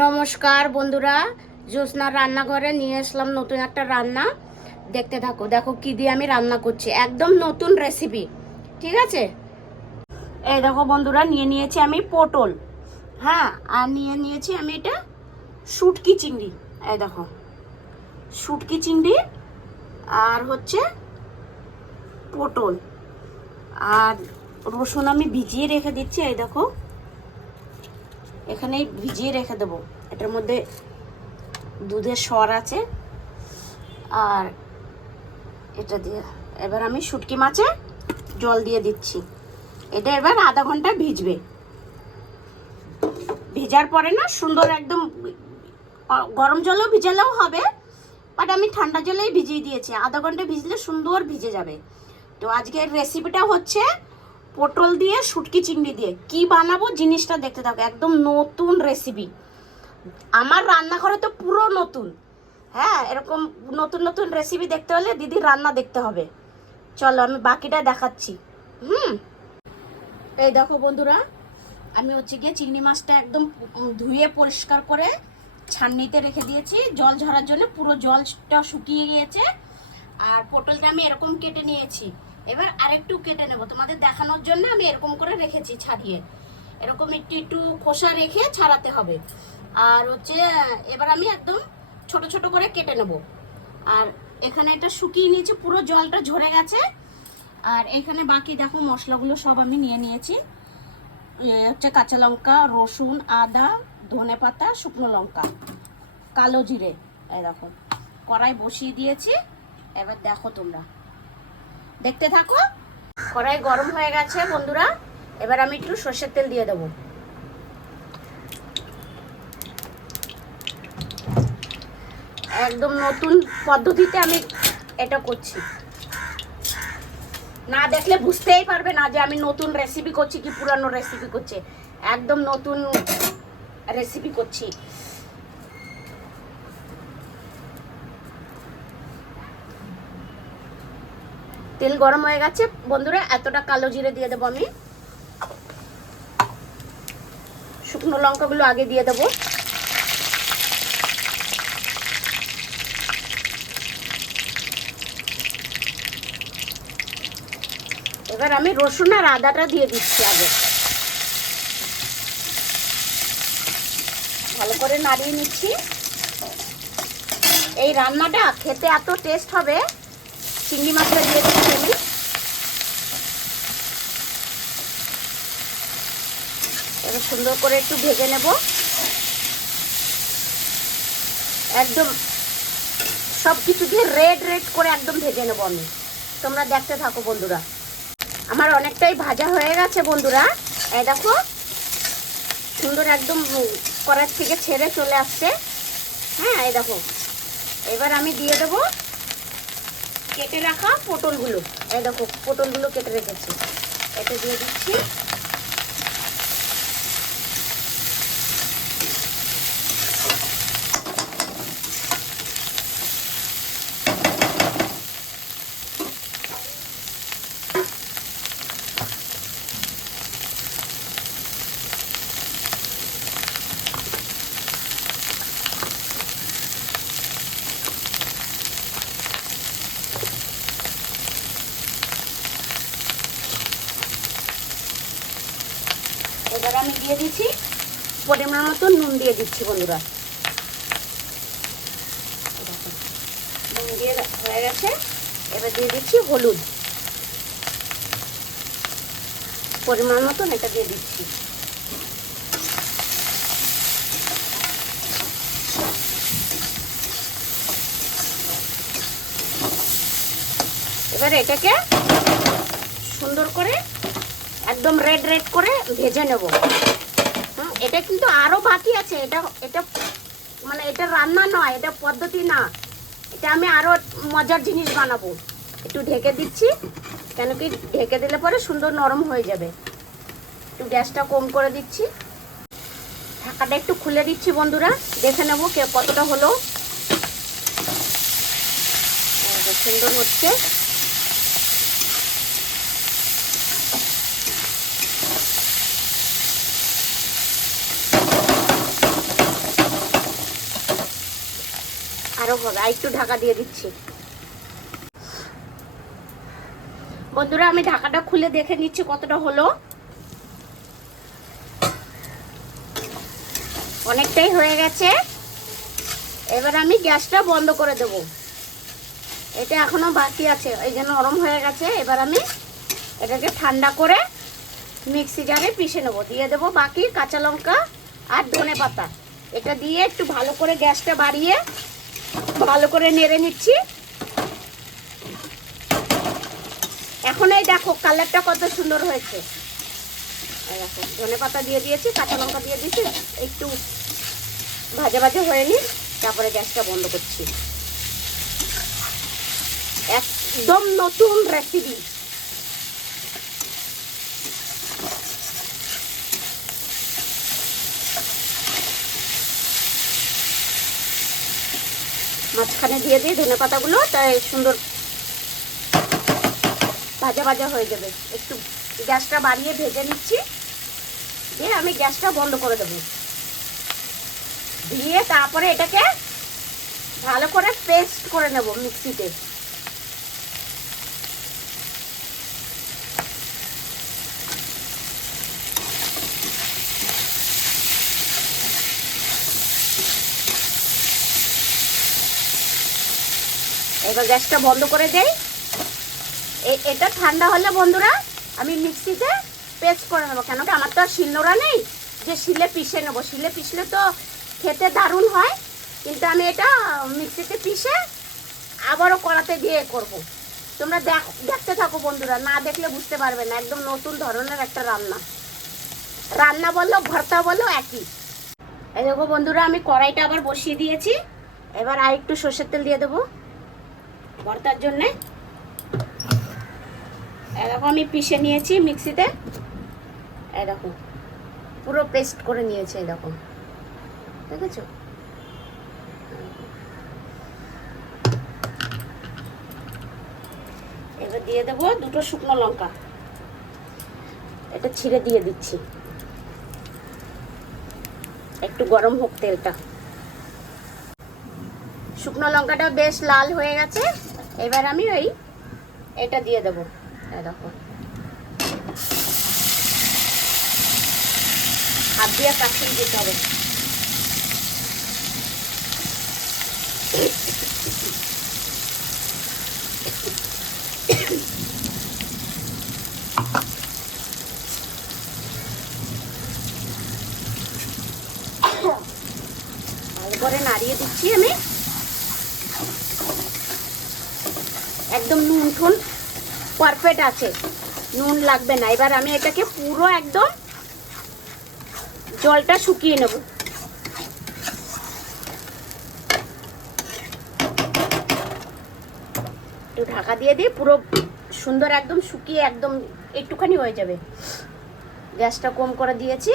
নমস্কার বন্ধুরা, জ্যোৎস্নার রান্নাঘরে নিয়ে আসলাম নতুন একটা রান্না। দেখতে থাকো, দেখো কি দিয়ে আমি রান্না করছি, একদম নতুন রেসিপি। ঠিক আছে, এই দেখো বন্ধুরা, নিয়ে নিয়েছি আমি পটল, হ্যাঁ, আর নিয়ে নিয়েছি আমি এটা শুটকি চিংড়ি। এই দেখো শুটকি চিংড়ি, আর হচ্ছে পটল, আর রসুন আমি ভিজিয়ে রেখে দিচ্ছি। এই দেখো এখানে ভিজিয়ে রেখে দেবো, এটার মধ্যে দুধের সর আছে। আর এটা দিয়ে এবার আমি শুটকি মাছে জল দিয়ে দিচ্ছি। এটা এবার আধা ঘন্টা ভিজবে। ভেজার পরে না সুন্দর একদম, গরম জলেও ভিজালেও হবে, বাট আমি ঠান্ডা জলেই ভিজিয়ে দিয়েছি। আধা ঘন্টা ভিজলে সুন্দর ভিজে যাবে। তো আজকের রেসিপিটা হচ্ছে পটল দিয়ে শুটকি চিংড়ি দিয়ে। কি বানাবো জিনিসটা দেখতে থাকো, একদম নতুন রেসিপি। আমার রান্নাঘরে তো পুরো নতুন। হ্যাঁ, এরকম নতুন নতুন রেসিপি দেখতে হলে দিদির রান্না দেখতে হবে। চলো আমি বাকিটা দেখাচ্ছি। এই দেখো বন্ধুরা, আমি হচ্ছে গিয়ে চিংড়ি মাছটা একদম ধুয়ে পরিষ্কার করে ছাননিতে রেখে দিয়েছি জল ঝরার জন্য। পুরো জলটা শুকিয়ে গিয়েছে। আর পটলটা আমি এরকম কেটে নিয়েছি। এবার আরেকটু কেটে নেব তোমাদের দেখানোর জন্য। আমি এরকম করে রেখেছি ছাড়িয়ে, এরকম একটু একটু খোসা রেখে ছাড়াতে হবে। আর হচ্ছে এবার আমি একদম ছোট ছোট করে কেটে নেব। আর এখানে এটা শুকিয়ে নিয়েছি, পুরো জলটা ঝরে গেছে। আর এখানে বাকি দেখো মশলাগুলো সব আমি নিয়ে নিয়েছি। হচ্ছে কাঁচা লঙ্কা, রসুন, আদা, ধনে পাতা, শুকনো লঙ্কা, কালো জিরে। এই দেখো কড়াই বসিয়ে দিয়েছি। এবার দেখো তোমরা দেখতে থাকো। কড়াই গরম হয়ে গেছে বন্ধুরা। এবার আমি একটু সর্ষের তেল দিয়ে দেবো। একদম নতুন পদ্ধতিতে আমি এটা করছি, না দেখলে বুঝতেই পারবে না যে আমি নতুন রেসিপি করছি কি পুরানো রেসিপি করছি। একদম নতুন রেসিপি করছি। তেল গরম হয়ে গেছে বন্ধুরা। এতটা কালো জিরে দিয়ে দেবো আমি। শুকনো লঙ্কাগুলো আগে দিয়ে দেবো। এবার আমি রসুন আর আদাটা দিয়ে দিচ্ছি আগে। ভালো করে নাড়িয়ে নিচ্ছি। এই রান্নাটা খেতে এত টেস্ট হবে। চিংড়ি মাছটা দিয়ে দিচ্ছি আমি। এবার সুন্দর করে একটু ভেজে নেব। একদম সব কিছু দিয়ে রেড রেড করে একদম ভেজে নেব আমি। তোমরা দেখতে থাকো বন্ধুরা। আমার অনেকটাই ভাজা হয়ে গেছে বন্ধুরা। এই দেখো সুন্দর একদম কড়াই থেকে ছেড়ে চলে আসছে। হ্যাঁ, এই দেখো এবার আমি দিয়ে দেবো কেটে রাখা পটলগুলো। এই দেখো পটলগুলো কেটে রেখেছি, এটা দিয়ে দিচ্ছি। এবার আমি দিয়ে দিচ্ছি পরিমাণ মতো নুন দিয়ে দিচ্ছি বন্ধুরা। নুন দিয়ে হয়ে গেছে। এবার দিয়ে দিচ্ছি হলুদ পরিমাণ মতন, এটা দিয়ে দিচ্ছি। এবার এটাকে সুন্দর করে একদম রেড রেড করে ভেজে নেব। এটা কিন্তু আরো বাকি আছে। এটা এটা মানে এটা রান্না নয়, এটা পদ্ধতি না, এটা আমি আরো মজার জিনিস বানাবো। একটু ঢেকে দিচ্ছি, কেন কি ঢেকে দিলে পরে সুন্দর নরম হয়ে যাবে। একটু গ্যাসটা কম করে দিচ্ছি, ঢাকাটা একটু খুলে দিচ্ছি বন্ধুরা। দেখে নেবো কতটা হলো। সুন্দর হচ্ছে। আরো হবে, আর একটু ঢাকা দিয়ে দিচ্ছি। বন্ধুরা আমি ঢাকাটা খুলে দেখে নিচ্ছি কতটা হলো। অনেকটাই হয়ে গেছে। এবার আমি গ্যাসটা বন্ধ করে দেব। এটা এখনো বাকি আছে, এই জন্য নরম হয়ে গেছে। এবার আমি এটাকে ঠান্ডা করে মিক্সি জারে পিষে নেব। দিয়ে দেবো বাকি কাঁচা লঙ্কা আর ধনে পাতা। এটা দিয়ে একটু ভালো করে গ্যাসটা বাড়িয়ে ভালো করে নেড়ে নিচ্ছি। এখন এই দেখো কালারটা কত সুন্দর হয়েছে। দেখো ধনে পাতা দিয়ে দিয়েছি, কাঁচা লঙ্কা দিয়ে দিয়েছি, একটু ভাজা ভাজা হয়ে নি, তারপরে গ্যাসটা বন্ধ করছি। একদম নতুন রেসিপি। মাঝখানে দিয়ে দিই ধনে পাতাগুলো, তাই সুন্দর ভাজা ভাজা হয়ে যাবে। একটু গ্যাসটা বাড়িয়ে ভেজে নিচ্ছি, দিয়ে আমি গ্যাসটা বন্ধ করে দেবো। দিয়ে তারপরে এটাকে ভালো করে পেস্ট করে নেব মিক্সিতে। এবার গ্যাসটা বন্ধ করে দেই। এটা ঠান্ডা হলে বন্ধুরা আমি মিক্সিতে পেস্ট করে নেবো, কেন কি আমার তো আর শিলনোড়া নেই যে শিলে পিষে নেবো। শিলে পিষলে তো খেতে দারুণ হয়, কিন্তু আমি এটা মিক্সিতে পিষে আবারও কড়াতে দিয়ে করব। তোমরা দেখতে থাকো বন্ধুরা, না দেখলে বুঝতে পারবে না। একদম নতুন ধরনের একটা রান্না বললো ভর্তা বললো একই। এই দেখো বন্ধুরা আমি কড়াইটা আবার বসিয়ে দিয়েছি। এবার আর একটু সর্ষের তেল দিয়ে দেবো ভর্তার জন্যে। এরকম আমি পিষে নিয়েছি মিক্সিতে, এরকম পুরো পেস্ট করে নিয়েছি। এরকম দেখেছো? এবার দিয়ে দেবো দুটো শুকনো লঙ্কা, এটা ছিঁড়ে দিয়ে দিচ্ছি। একটু গরম হোক তেলটা। শুকনো লঙ্কাটা বেশ লাল হয়ে গেছে। এবার আমি এটা দিয়ে দেবো। দেখো হাত দিয়ে কাটিয়ে দিতে হবে। ভালো করে নাড়িয়ে দিচ্ছি আমি। একদম নুন টুন পারফেক্ট আছে, নুন লাগবে না। এবার আমি এটাকে পুরো একদম জলটা শুকিয়ে নেব। একটু ঢাকা দিয়ে দিয়ে পুরো সুন্দর একদম শুকিয়ে একদম একটুখানি হয়ে যাবে। গ্যাসটা কম করে দিয়েছি।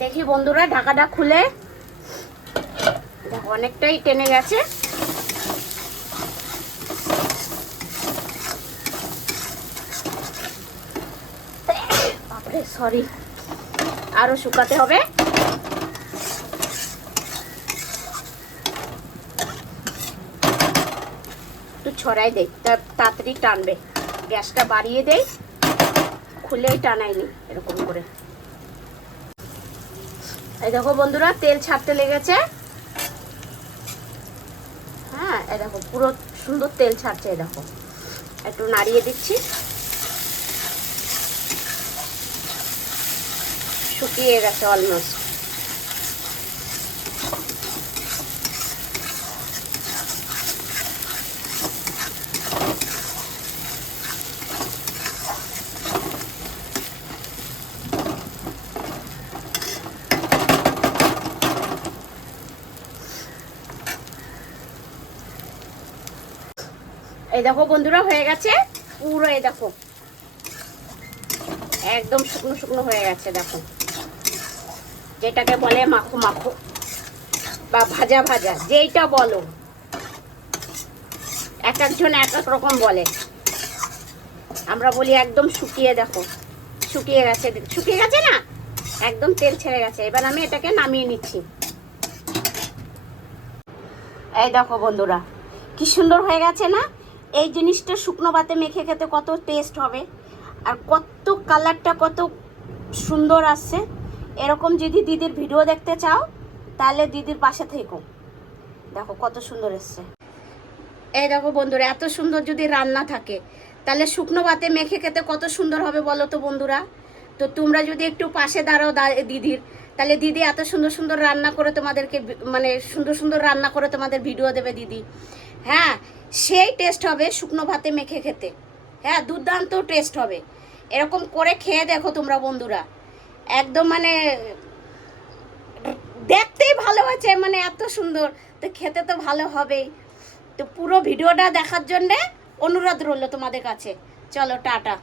দেখি বন্ধুরা ঢাকাটা খুলে দেখো অনেকটাই টেনে গেছে। বাপরে সরি, আরো শুকাতে হবে। একটু ছড়াই দেই, তাড়াতাড়ি টানবে। গ্যাসটা বাড়িয়ে দেই, খুলেই টানাইনি এরকম করে। এই দেখো বন্ধুরা তেল ছাড়তে লেগেছে। হ্যাঁ এই দেখো পুরো সুন্দর তেল ছাড়ছে। এই দেখো একটু নাড়িয়ে দিচ্ছি। শুকিয়ে গেছে অলমোস্ট। এই দেখো বন্ধুরা হয়ে গেছে পুরো। এই দেখো একদম শুকনো শুকনো হয়ে গেছে। দেখো যেটাকে বলে মাখো মাখো বা ভাজা ভাজা, যেইটা বলো, এক একজন এক এক রকম বলে। আমরা বলি একদম শুকিয়ে। দেখো শুকিয়ে গেছে, শুকিয়ে গেছে না, একদম তেল ছেড়ে গেছে। এবার আমি এটাকে নামিয়ে নিচ্ছি। এই দেখো বন্ধুরা, কি সুন্দর হয়ে গেছে না? এই জিনিসটা শুকনো ভাতে মেখে খেতে কত টেস্ট হবে, আর কত কালারটা কত সুন্দর আসছে। এরকম যদি দিদির ভিডিও দেখতে চাও তাহলে দিদির পাশে থেকো। দেখো কত সুন্দর এসছে। এই দেখো বন্ধুরা, এত সুন্দর যদি রান্না থাকে তাহলে শুকনো ভাতে মেখে খেতে কত সুন্দর হবে বলো তো বন্ধুরা। তো তোমরা যদি একটু পাশে দাঁড়াও দিদির, তাহলে দিদি এত সুন্দর সুন্দর রান্না করে তোমাদেরকে, মানে সুন্দর সুন্দর রান্না করে তোমাদের ভিডিও দেবে দিদি। হ্যাঁ, সেই টেস্ট হবে শুকনো ভাতে মেখে খেতে। হ্যাঁ, দুর্দান্ত টেস্ট হবে। এরকম করে খেয়ে দেখো তোমরা বন্ধুরা, একদম মানে দেখতেই ভালো আছে, মানে এত সুন্দর, তো খেতে তো ভালো হবেই। তো পুরো ভিডিওটা দেখার জন্যে অনুরোধ রইল তোমাদের কাছে। চলো টাটা।